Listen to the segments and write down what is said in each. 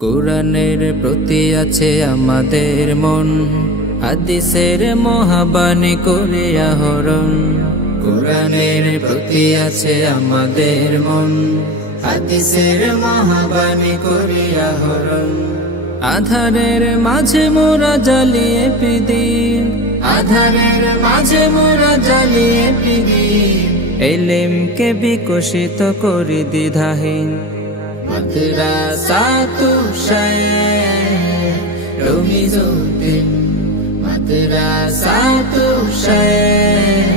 কুরআনের প্রতি আছে আমাদের মন, হাদিসের মহাবাণী করে আহরণ। কুরআনের প্রতি আছে আমাদের মন, হাদিসের মহাবাণী করে আহরণ। আধারের মাঝে মোরা জ্বালিয়ে প্রদীপ, আধারের মাঝে মোরা জ্বালিয়ে প্রদীপ। ইলমকে বিকশিত করি দ্বিধাহীন, মাদ্রাসাতু শাইখ রমিজউদ্দিন, মাদ্রাসাতু শাইখ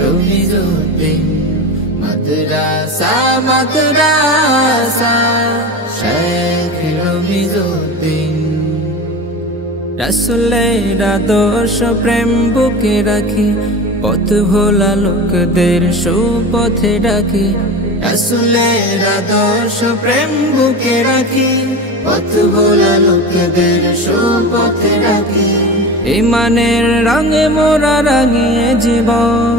রমিজউদ্দিন। মাদ্রাসা মাদ্রাসা শাইখ রমিজউদ্দিন। রাসূলের আদর্শ প্রেম বুকে রাখি, পথ ভোলা লোকদের সুপথে ডাকি। রাসূলের আদর্শ প্রেম বুকে রাখি, পথ ভোলা লোকদের সুপথে ডাকি। ঈমানের রঙে মোরা রাঙিয়ে জীবন,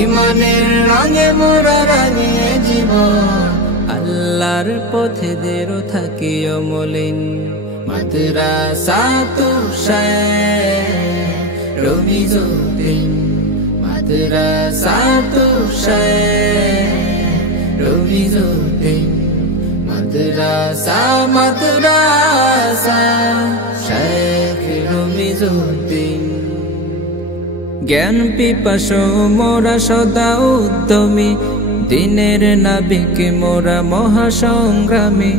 ঈমানের রঙে মোরা রাঙিয়ে জীবন। আল্লাহর পথে দেরো থাকি অমলিন, মাদ্রাসাতু শাইখ রমিজউদ্দিন, মাদ্রাসাতু শাইখ রমিজউদ্দিন। মাদ্রাসা মাদ্রাসা শাইখ রমিজউদ্দিন। জ্ঞান পিপাসু মোরা সদা উদ্যমী, দিনের নাবিক মোরা মহাসংগ্রামী।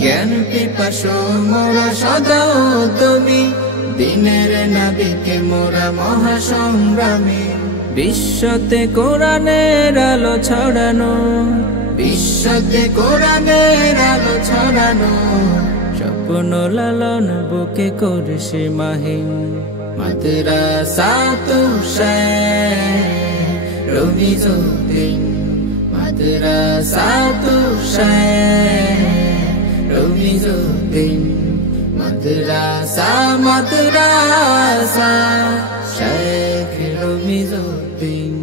জ্ঞান পিপাসু মোরা সদা উদ্যমী, দিনের নাবিক মোরা মহাসংগ্রামী। বিশ্বতে কোরআনের আলো ছড়ানো, বিশ্বতে কোরআনের আলো ছড়ানো। স্বপ্ন লালন বুকে করছে মাহিম, মাদ্রাসাতু শাইখ রমিজউদ্দিন, মাদ্রাসাতু শাইখ রমিজউদ্দিন। মাদ্রাসা মাদ্রাসা শাইখ রমিজউদ্দিন।